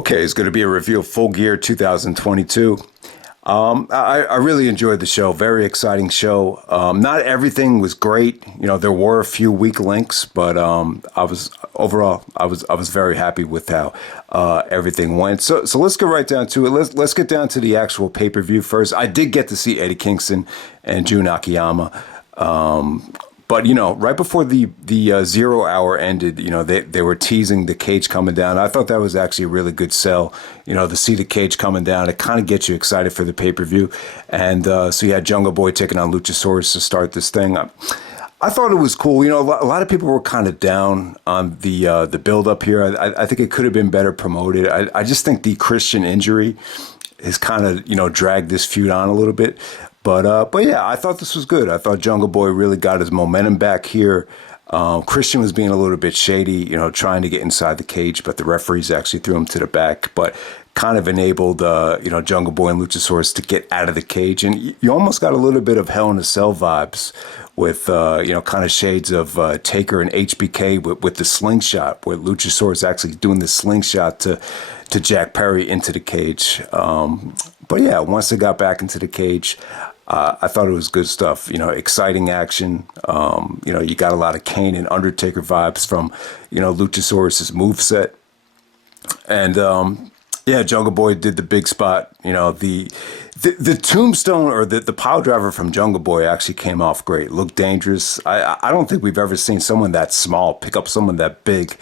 Okay, it's going to be a review of Full Gear 2022. I really enjoyed the show. Very exciting show. Not everything was great. You know, there were a few weak links, but I was very happy with how everything went. So let's get right down to it. Let's get down to the actual pay-per-view first. I did get to see Eddie Kingston and Jun Akiyama. But, you know, right before the 0 hour ended, you know, they were teasing the cage coming down. I thought that was actually a really good sell, you know, to see the cage coming down. It kind of gets you excited for the pay-per-view. And so you had Jungle Boy taking on Luchasaurus to start this thing. I thought it was cool. You know, a lot of people were kind of down on the build-up here. I think it could have been better promoted. I just think the Christian injury has kind of, you know, dragged this feud on a little bit. But yeah, I thought this was good. I thought Jungle Boy really got his momentum back here. Christian was being a little bit shady, you know, trying to get inside the cage, but the referees actually threw him to the back, but kind of enabled, you know, Jungle Boy and Luchasaurus to get out of the cage. And you almost got a little bit of Hell in a Cell vibes with, you know, kind of shades of Taker and HBK with the slingshot, where Luchasaurus actually doing the slingshot to Jack Perry into the cage. But yeah, once they got back into the cage, I thought it was good stuff. You know, exciting action. You know, you got a lot of Kane and Undertaker vibes from, you know, Luchasaurus' moveset. And yeah, Jungle Boy did the big spot. You know, the tombstone or the pile driver from Jungle Boy actually came off great. Looked dangerous. I don't think we've ever seen someone that small pick up someone that big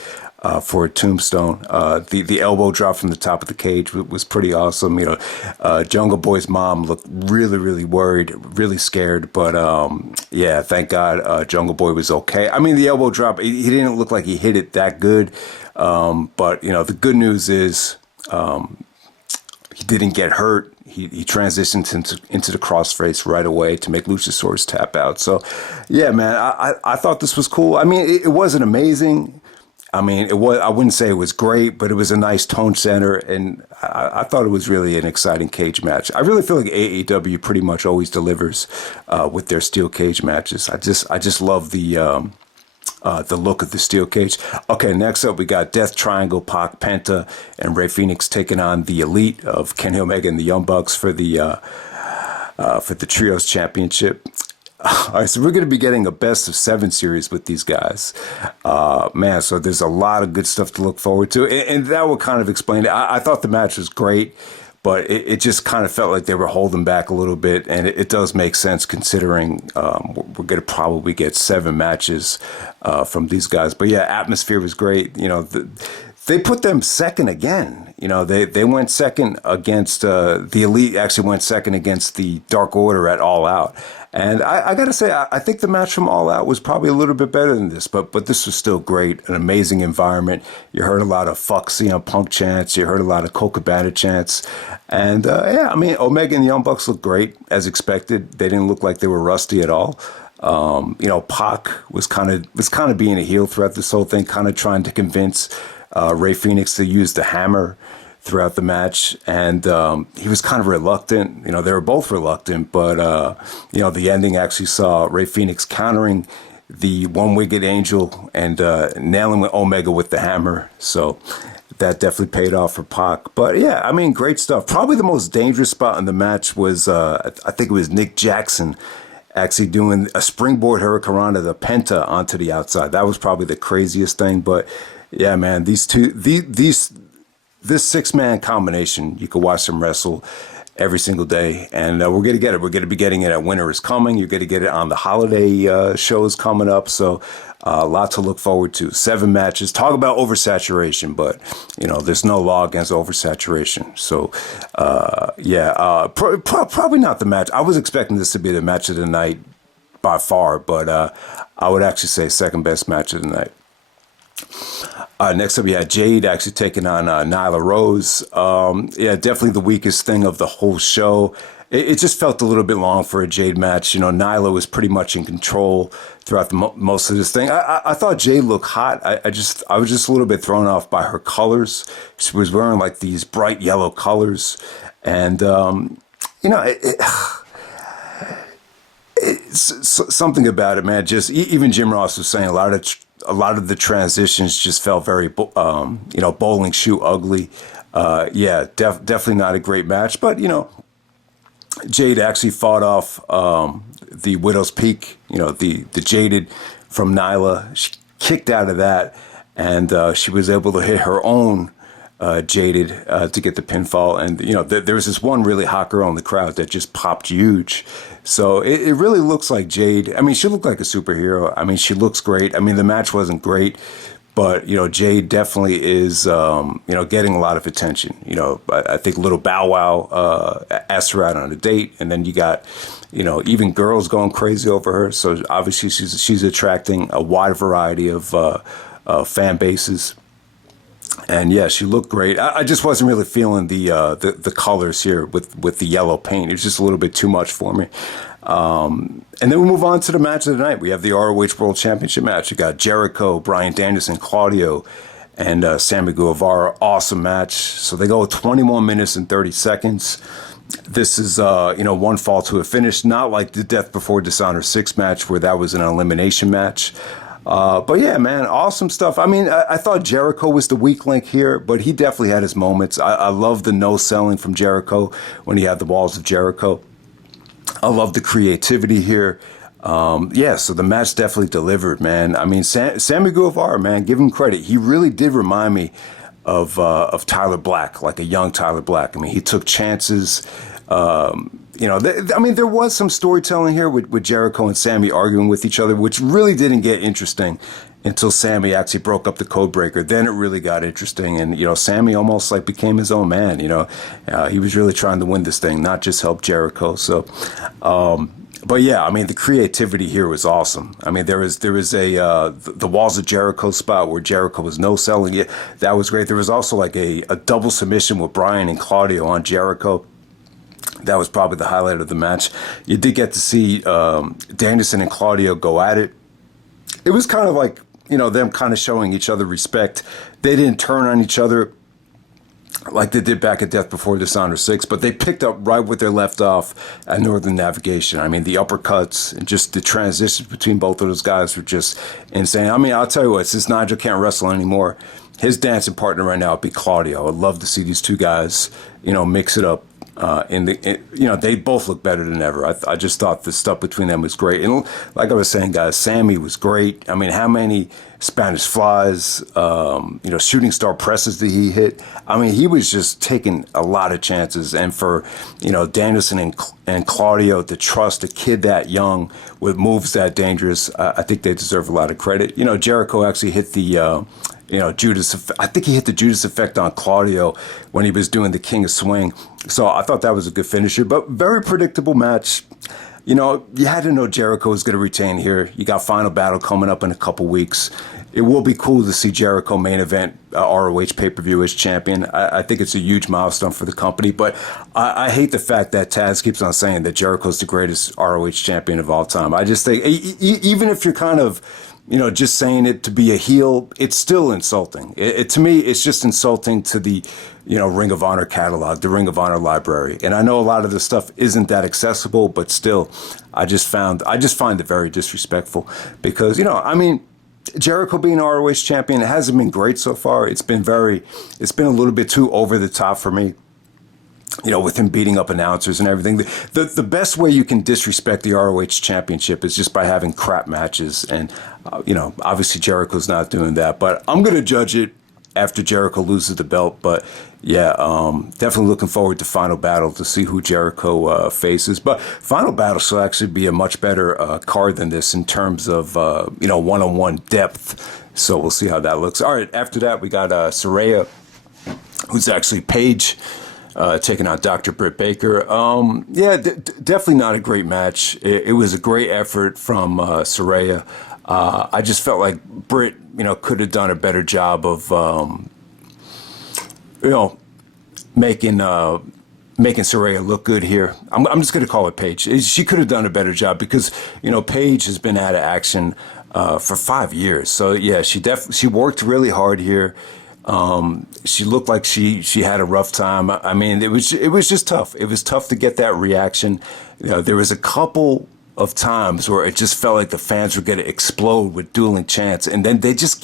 for a tombstone. The elbow drop from the top of the cage was pretty awesome. You know, Jungle Boy's mom looked really, really worried, really scared. But yeah, thank God Jungle Boy was okay. I mean, the elbow drop, he didn't look like he hit it that good. But, you know, the good news is he didn't get hurt. He transitioned into the crossface right away to make Luchasaurus tap out. So, yeah, man, I thought this was cool. I mean, it wasn't amazing. I mean, I wouldn't say it was great, but it was a nice tone center, and I thought it was really an exciting cage match. I really feel like AEW pretty much always delivers with their steel cage matches. I just love the look of the steel cage. Okay, next up we got Death Triangle, Pac, Penta, and Rey Fenix taking on the Elite of Kenny Omega and the Young Bucks for the Trios Championship. All right, so we're going to be getting a best of 7 series with these guys. Man, so there's a lot of good stuff to look forward to. And that will kind of explain it. I thought the match was great, but it just kind of felt like they were holding back a little bit. And it does make sense considering we're going to probably get 7 matches from these guys. But yeah, atmosphere was great. You know, they put them second again. You know, they went second against the Elite, actually went second against the Dark Order at All Out. And I got to say, I think the match from All Out was probably a little bit better than this, but this was still great. An amazing environment. You heard a lot of fuck CM Punk chants. You heard a lot of Colt Cabana chants. And yeah, I mean, Omega and the Young Bucks looked great as expected. They didn't look like they were rusty at all. You know, Pac was kind of being a heel throughout this whole thing, kind of trying to convince Rey Fenix to use the hammer throughout the match, and he was kind of reluctant. You know, they were both reluctant, but you know, the ending actually saw Rey Fenix countering the one-wigged angel and nailing Omega with the hammer. So that definitely paid off for Pac. But yeah, I mean, great stuff. Probably the most dangerous spot in the match was I think it was Nick Jackson actually doing a springboard hurricanrana, the Penta, onto the outside. That was probably the craziest thing. But yeah, man, this 6-man combination, you could watch them wrestle every single day, and we're going to get it. We're going to be getting it at Winter is Coming. You're going to get it on the holiday shows coming up, so a lot to look forward to. 7 matches. Talk about oversaturation, but, you know, there's no law against oversaturation. So, yeah, probably not the match. I was expecting this to be the match of the night by far, but I would actually say second best match of the night. Next up, you had Jade actually taking on Nyla Rose. Yeah, definitely the weakest thing of the whole show. It just felt a little bit long for a Jade match. You know, Nyla was pretty much in control throughout most of this thing. I thought Jade looked hot. I was just a little bit thrown off by her colors. She was wearing like these bright yellow colors, and you know, it's something about it, man. Just even Jim Ross was saying a lot of the transitions just felt very, you know, bowling shoe ugly. definitely not a great match. But, Jade actually fought off the Widow's Peak, the Jaded from Nyla. She kicked out of that, and she was able to hit her own Jaded to get the pinfall. And, there was this one really hot girl in the crowd that just popped huge. So it really looks like Jade. I mean, she looked like a superhero. I mean, she looks great. I mean, the match wasn't great, but, Jade definitely is, getting a lot of attention. I think Little Bow Wow asked her out on a date, and then you got, even girls going crazy over her. So obviously she's attracting a wide variety of fan bases. And yeah, she looked great. I just wasn't really feeling the colors here with the yellow paint. It was just a little bit too much for me. And then we move on to the match of the night. We have the ROH World Championship match. You got Jericho, Bryan Danielson, Claudio, and Sammy Guevara. Awesome match. So they go 21 minutes and 30 seconds. This is, one fall to a finish. Not like the Death Before Dishonor 6 match where that was an elimination match. But yeah, man, awesome stuff. I mean, I thought Jericho was the weak link here, but he definitely had his moments. I love the no-selling from Jericho when he had the Walls of Jericho. I love the creativity here. So the match definitely delivered, man. I mean, Sammy Guevara, man, give him credit. He really did remind me of Tyler Black, like a young Tyler Black. I mean, he took chances. There was some storytelling here with Jericho and Sammy arguing with each other, which really didn't get interesting until Sammy actually broke up the code breaker. Then it really got interesting, and Sammy almost like became his own man. He was really trying to win this thing, not just help Jericho. So, but yeah, I mean, the creativity here was awesome. I mean, there was the Walls of Jericho spot where Jericho was no selling it. That was great. There was also like a double submission with Bryan and Claudio on Jericho. That was probably the highlight of the match. You did get to see Danielson and Claudio go at it. It was kind of like, them kind of showing each other respect. They didn't turn on each other like they did back at Death Before Dishonor 6, but they picked up right where they left off at Northern Navigation. I mean, the uppercuts and just the transitions between both of those guys were just insane. I mean, I'll tell you what, since Nigel can't wrestle anymore, his dancing partner right now would be Claudio. I'd love to see these two guys, mix it up. They both look better than ever. I just thought the stuff between them was great. And like I was saying, guys, Sammy was great. I mean, how many Spanish flies, shooting star presses did he hit? I mean, he was just taking a lot of chances. And for, Danielson and Claudio to trust a kid that young with moves that dangerous, I think they deserve a lot of credit. Jericho actually hit the... Judas, I think he hit the Judas effect on Claudio when he was doing the King of Swing. So I thought that was a good finisher, but very predictable match. You had to know Jericho was going to retain here. You got Final Battle coming up in a couple weeks. It will be cool to see Jericho main event ROH pay-per-view as champion. I think it's a huge milestone for the company, but I hate the fact that Taz keeps on saying that Jericho's the greatest ROH champion of all time. I just think, even if you're kind of, just saying it to be a heel, it's still insulting. To me, it's just insulting to the, Ring of Honor catalog, the Ring of Honor library. And I know a lot of the stuff isn't that accessible, but still, I just find it very disrespectful because, Jericho being ROH champion, it hasn't been great so far. It's been a little bit too over the top for me. With him beating up announcers and everything. The best way you can disrespect the ROH Championship is just by having crap matches. And, obviously Jericho's not doing that. But I'm going to judge it after Jericho loses the belt. But, yeah, definitely looking forward to Final Battle to see who Jericho faces. But Final Battle should actually be a much better card than this in terms of, one-on-one depth. So we'll see how that looks. All right, after that, we got Saraya, who's actually Paige. Taking out Dr. Britt Baker. Definitely not a great match. It was a great effort from Saraya. I just felt like Britt, could have done a better job of, making Saraya look good here. I'm just going to call it Paige. She could have done a better job because, Paige has been out of action for 5 years. So, yeah, she worked really hard here. She looked like she had a rough time. I mean, it was just tough. It was tough to get that reaction. There was a couple of times where it just felt like the fans were going to explode with dueling chants, and then they just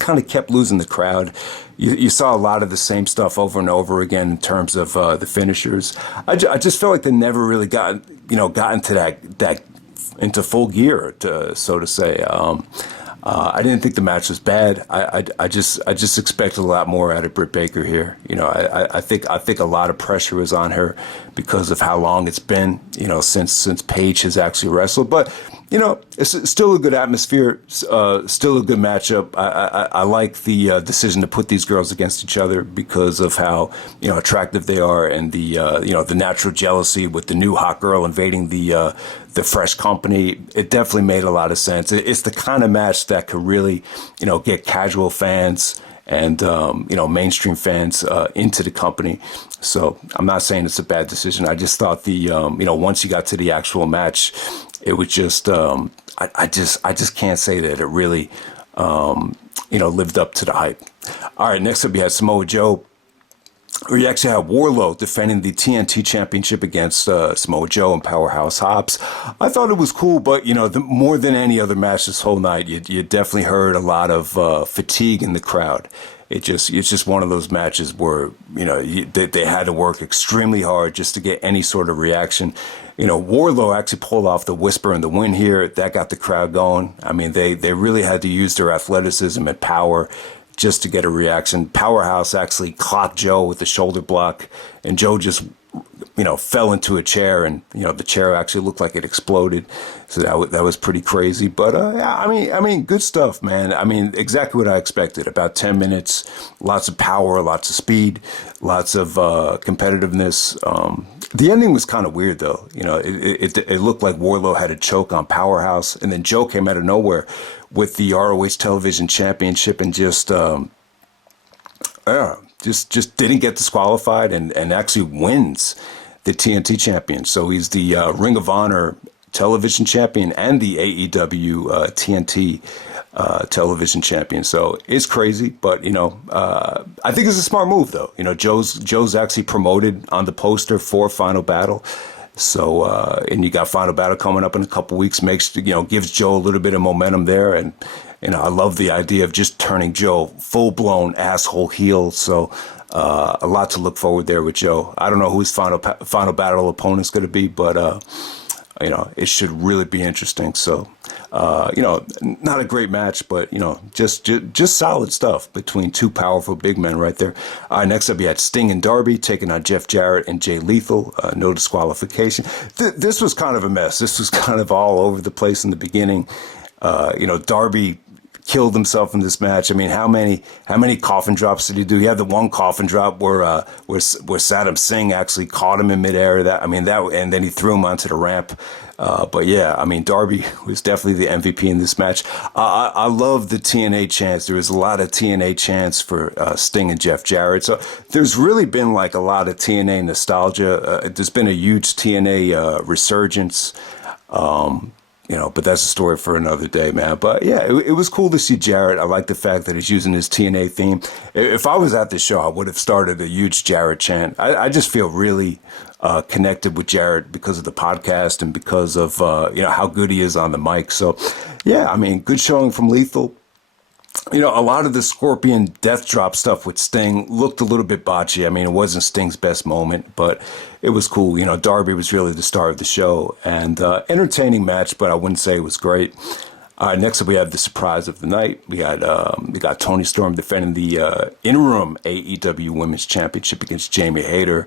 kind of kept losing the crowd. You saw a lot of the same stuff over and over again in terms of the finishers. I just felt like they never really got into that into full gear, so to say. I didn't think the match was bad. I just expected a lot more out of Britt Baker here. I think a lot of pressure was on her because of how long it's been, since Paige has actually wrestled. But it's still a good atmosphere, still a good matchup. I like the decision to put these girls against each other because of how attractive they are, and the natural jealousy with the new hot girl invading the fresh company. It definitely made a lot of sense. It's the kind of match that could really get casual fans and mainstream fans into the company. So I'm not saying it's a bad decision. I just thought once you got to the actual match, it was just I just can't say that it really lived up to the hype. All right, next up you had Samoa Joe. We actually had Wardlow defending the TNT Championship against Samoa Joe and Powerhouse Hobbs. I thought it was cool, but more than any other match this whole night, you definitely heard a lot of fatigue in the crowd. It's just one of those matches where they had to work extremely hard just to get any sort of reaction. Wardlow actually pulled off the whisper in the wind here. That got the crowd going. I mean, they really had to use their athleticism and power just to get a reaction. Powerhouse actually clocked Joe with the shoulder block, and Joe just fell into a chair, and the chair actually looked like it exploded. So that was pretty crazy. But I mean, good stuff, man. I mean, exactly what I expected. About 10 minutes, lots of power, lots of speed, lots of competitiveness. The ending was kind of weird, though. It looked like Wardlow had a choke on Powerhouse, and then Joe came out of nowhere with the ROH Television Championship and just didn't get disqualified and actually wins the TNT champion. So he's the Ring of Honor Television champion and the AEW TNT Television champion. So it's crazy, but I think it's a smart move, though. Joe's actually promoted on the poster for Final Battle. So and you got Final Battle coming up in a couple weeks. Gives Joe a little bit of momentum there, and I love the idea of just turning Joe full blown asshole heel. So a lot to look forward there with Joe. I don't know who his Final Battle opponent's going to be, but it should really be interesting. So not a great match, but just solid stuff between two powerful big men right there. Next up, you had Sting and Darby taking on Jeff Jarrett and Jay Lethal. No disqualification. This was kind of a mess. This was kind of all over the place in the beginning. Darby killed himself in this match. I mean, how many coffin drops did he do? He had the one coffin drop where Saddam Singh actually caught him in midair. And then he threw him onto the ramp. But yeah, I mean, Darby was definitely the MVP in this match. I love the TNA chants. There was a lot of TNA chants for Sting and Jeff Jarrett. So there's really been like a lot of TNA nostalgia. There's been a huge TNA resurgence. But that's a story for another day, man. But yeah, it was cool to see Jarrett. I like the fact that he's using his TNA theme. If I was at this show, I would have started a huge Jarrett chant. I just feel really connected with Jarrett because of the podcast and because of how good he is on the mic. So yeah, I mean, good showing from Lethal. A lot of the Scorpion death drop stuff with Sting looked a little bit botchy. I mean, it wasn't Sting's best moment, but it was cool. Darby was really the star of the show, and entertaining match, but I wouldn't say it was great. Next up, we had the surprise of the night. We got Toni Storm defending the interim AEW Women's Championship against Jamie Hayter.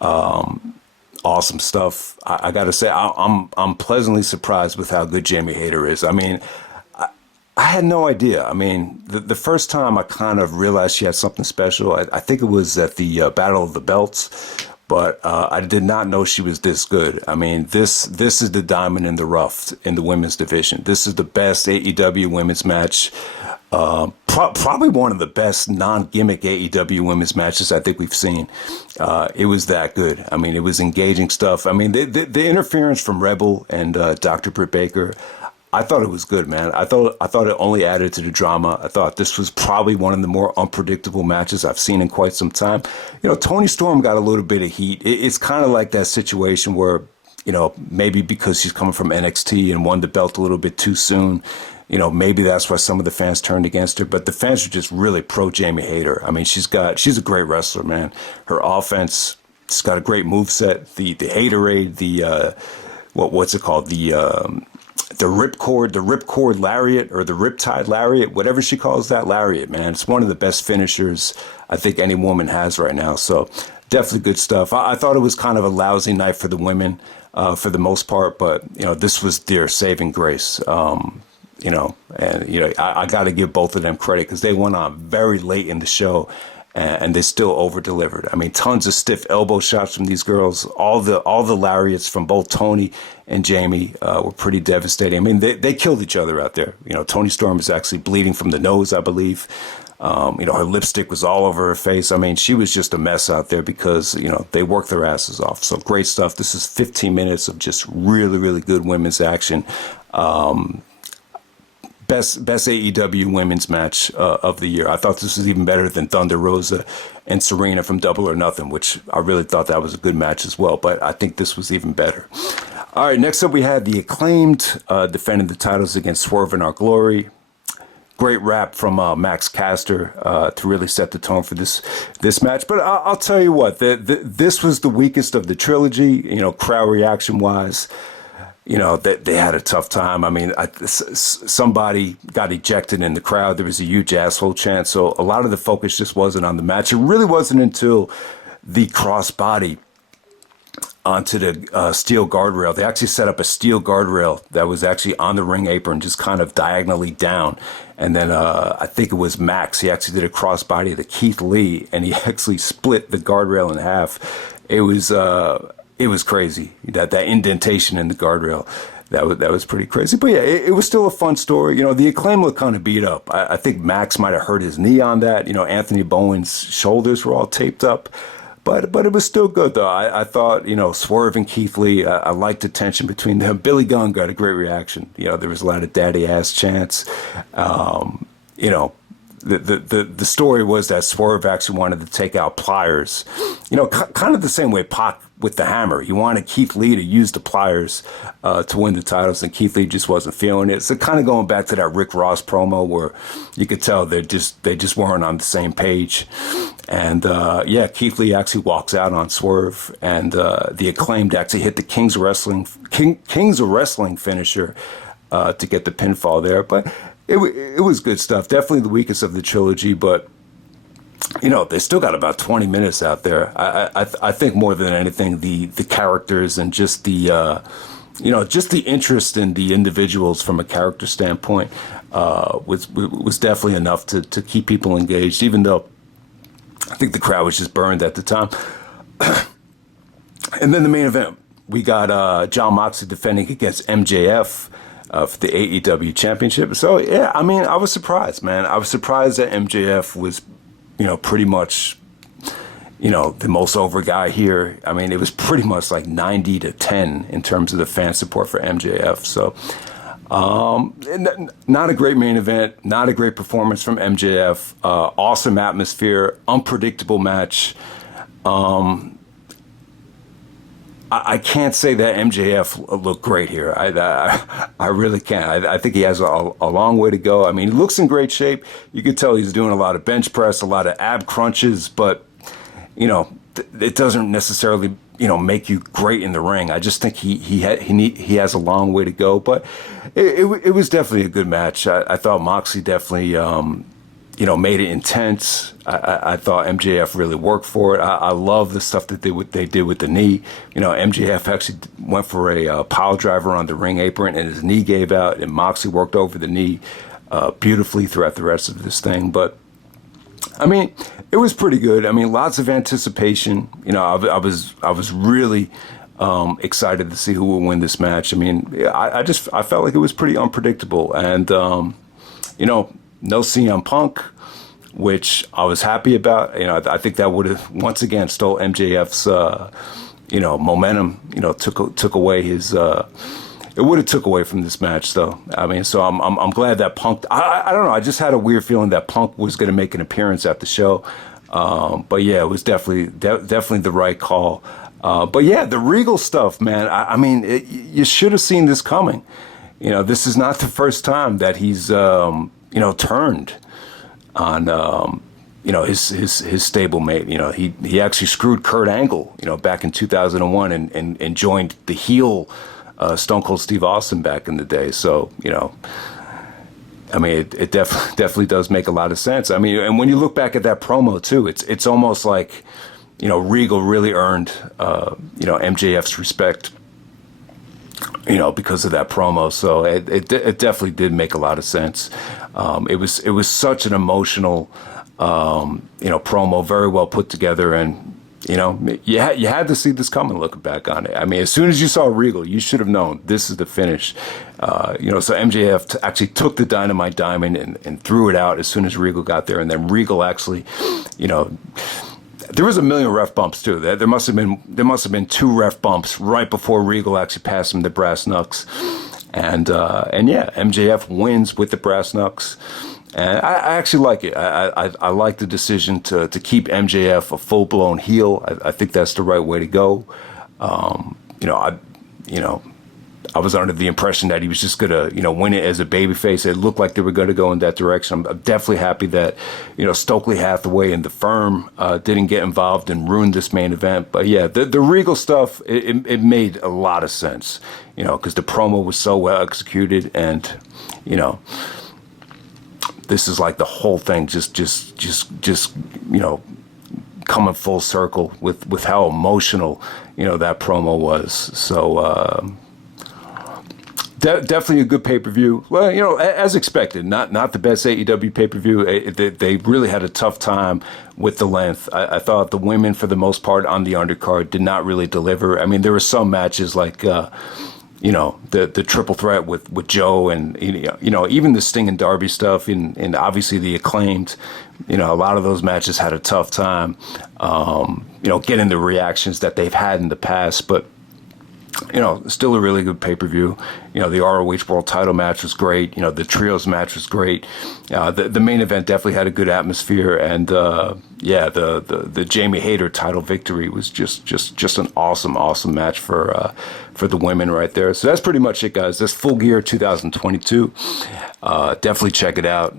Awesome stuff. I got to say, I'm pleasantly surprised with how good Jamie Hayter is. I mean, I had no idea. I mean, the first time I kind of realized she had something special, I think it was at the Battle of the Belts, but I did not know she was this good. I mean, this is the diamond in the rough in the women's division. This is the best AEW women's match. Probably one of the best non-gimmick AEW women's matches I think we've seen. It was that good. I mean, it was engaging stuff. I mean, the interference from Rebel and Dr. Britt Baker, I thought it was good, man. I thought it only added to the drama. I thought this was probably one of the more unpredictable matches I've seen in quite some time. Toni Storm got a little bit of heat. It's kind of like that situation where, maybe because she's coming from NXT and won the belt a little bit too soon. Maybe that's why some of the fans turned against her. But the fans are just really pro Jamie Hayter. I mean, she's a great wrestler, man. Her offense, she's got a great moveset. The Haterade, what's it called? The ripcord lariat, or the riptide lariat, whatever she calls that lariat, man. It's one of the best finishers I think any woman has right now. So definitely good stuff. I thought it was kind of a lousy night for the women for the most part, but this was their saving grace. I got to give both of them credit because they went on very late in the show and they still over delivered. I mean, tons of stiff elbow shots from these girls. All the lariats from both Toni and Jamie were pretty devastating. I mean, they killed each other out there. Toni Storm was actually bleeding from the nose, I believe. Her lipstick was all over her face. I mean, she was just a mess out there because, they worked their asses off. So great stuff. This is 15 minutes of just really, really good women's action. Best AEW women's match of the year. I thought this was even better than Thunder Rosa and Serena from Double or Nothing, which I really thought that was a good match as well. But I think this was even better. All right, next up we had the Acclaimed defending the titles against Swerve in Our Glory. Great rap from Max Caster to really set the tone for this match. But I'll tell you what, this was the weakest of the trilogy, crowd reaction wise. They had a tough time. I mean, somebody got ejected in the crowd. There was a huge asshole chant. So a lot of the focus just wasn't on the match. It really wasn't until the crossbody onto the steel guardrail. They actually set up a steel guardrail that was actually on the ring apron, just kind of diagonally down. And then I think it was Max. He actually did a crossbody to Keith Lee, and he actually split the guardrail in half. It was crazy. That indentation in the guardrail, that was pretty crazy. But yeah, it was still a fun story. The Acclaim looked kind of beat up. I think Max might have hurt his knee on that. Anthony Bowen's shoulders were all taped up. But it was still good, though. I thought, Swerve and Keith Lee, I liked the tension between them. Billy Gunn got a great reaction. There was a lot of daddy ass chants. The story was that Swerve actually wanted to take out pliers. Kind of the same way Pac with the hammer. He wanted Keith Lee to use the pliers to win the titles, and Keith Lee just wasn't feeling it. So kind of going back to that Rick Ross promo where you could tell they just weren't on the same page. And Keith Lee actually walks out on Swerve, and the Acclaimed actually hit the Kings of Wrestling finisher to get the pinfall there. But it was good stuff. Definitely the weakest of the trilogy, but they still got about 20 minutes out there. I think more than anything, the characters and just the just the interest in the individuals from a character standpoint was definitely enough to keep people engaged, even though I think the crowd was just burned at the time. And then the main event, we got Jon Moxley defending against MJF for the AEW Championship. So, yeah, I mean, I was surprised, man. I was surprised that MJF was, pretty much, the most over guy here. I mean, it was pretty much like 90-10 in terms of the fan support for MJF. So, not a great main event, not a great performance from MJF. Awesome atmosphere, unpredictable match. I can't say that MJF looked great here. I really can't. I think he has a long way to go. I mean, he looks in great shape. You could tell he's doing a lot of bench press, a lot of ab crunches, but, it doesn't necessarily, make you great in the ring. I just think he has a long way to go, but it was definitely a good match. I thought Moxley definitely, made it intense. I thought MJF really worked for it. I love the stuff that they did with the knee. MJF actually went for a pile driver on the ring apron, and his knee gave out, and Moxley worked over the knee beautifully throughout the rest of this thing. But I mean, it was pretty good. I mean, lots of anticipation. I was really excited to see who would win this match. I mean, I felt like it was pretty unpredictable, and no CM Punk, which I was happy about. I think that would have once again stole MJF's momentum. Took away his. It would have took away from this match, though. I mean, so I'm glad that Punk. I don't know. I just had a weird feeling that Punk was going to make an appearance at the show. But yeah, it was definitely the right call. But yeah, the Regal stuff, man. I mean, you should have seen this coming. This is not the first time that he's turned on his stablemate. He actually screwed Kurt Angle, back in 2001 and joined the heel Stone Cold Steve Austin back in the day. So, I mean, it definitely does make a lot of sense. I mean, and when you look back at that promo too, it's almost like, Regal really earned, MJF's respect, because of that promo. So it definitely did make a lot of sense. It was such an emotional, promo, very well put together, and you had to see this coming. Looking back on it, I mean, as soon as you saw Regal, you should have known this is the finish. So MJF actually took the Dynamite Diamond and threw it out as soon as Regal got there, and then Regal actually, there was a million ref bumps too. There must have been 2 ref bumps right before Regal actually passed him the brass knucks, and yeah, MJF wins with the brass knucks. And I actually like it. I like the decision to keep MJF a full-blown heel. I think that's the right way to go. I was under the impression that he was just gonna, win it as a babyface. It looked like they were gonna go in that direction. I'm definitely happy that, Stokely Hathaway and the Firm didn't get involved and ruin this main event. But yeah, the Regal stuff, it made a lot of sense, because the promo was so well executed, and this is like the whole thing just coming full circle with how emotional that promo was. So definitely a good pay-per-view. Well, as expected, not the best AEW pay-per-view. They really had a tough time with the length. I thought the women, for the most part, on the undercard did not really deliver. I mean, there were some matches like the triple threat with Joe, and even the Sting and Darby stuff, and obviously the Acclaimed. A lot of those matches had a tough time getting the reactions that they've had in the past, but still a really good pay-per-view. The ROH World Title match was great. The Trios match was great. The main event definitely had a good atmosphere, and the Jamie Hayter title victory was just an awesome match for the women right there. So that's pretty much it, guys. That's Full Gear 2022. Definitely check it out.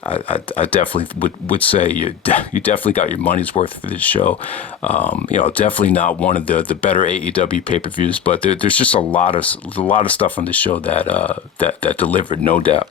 I definitely would say you definitely got your money's worth for this show. Definitely not one of the better AEW pay-per-views, but there's just a lot of stuff on this show that delivered, no doubt.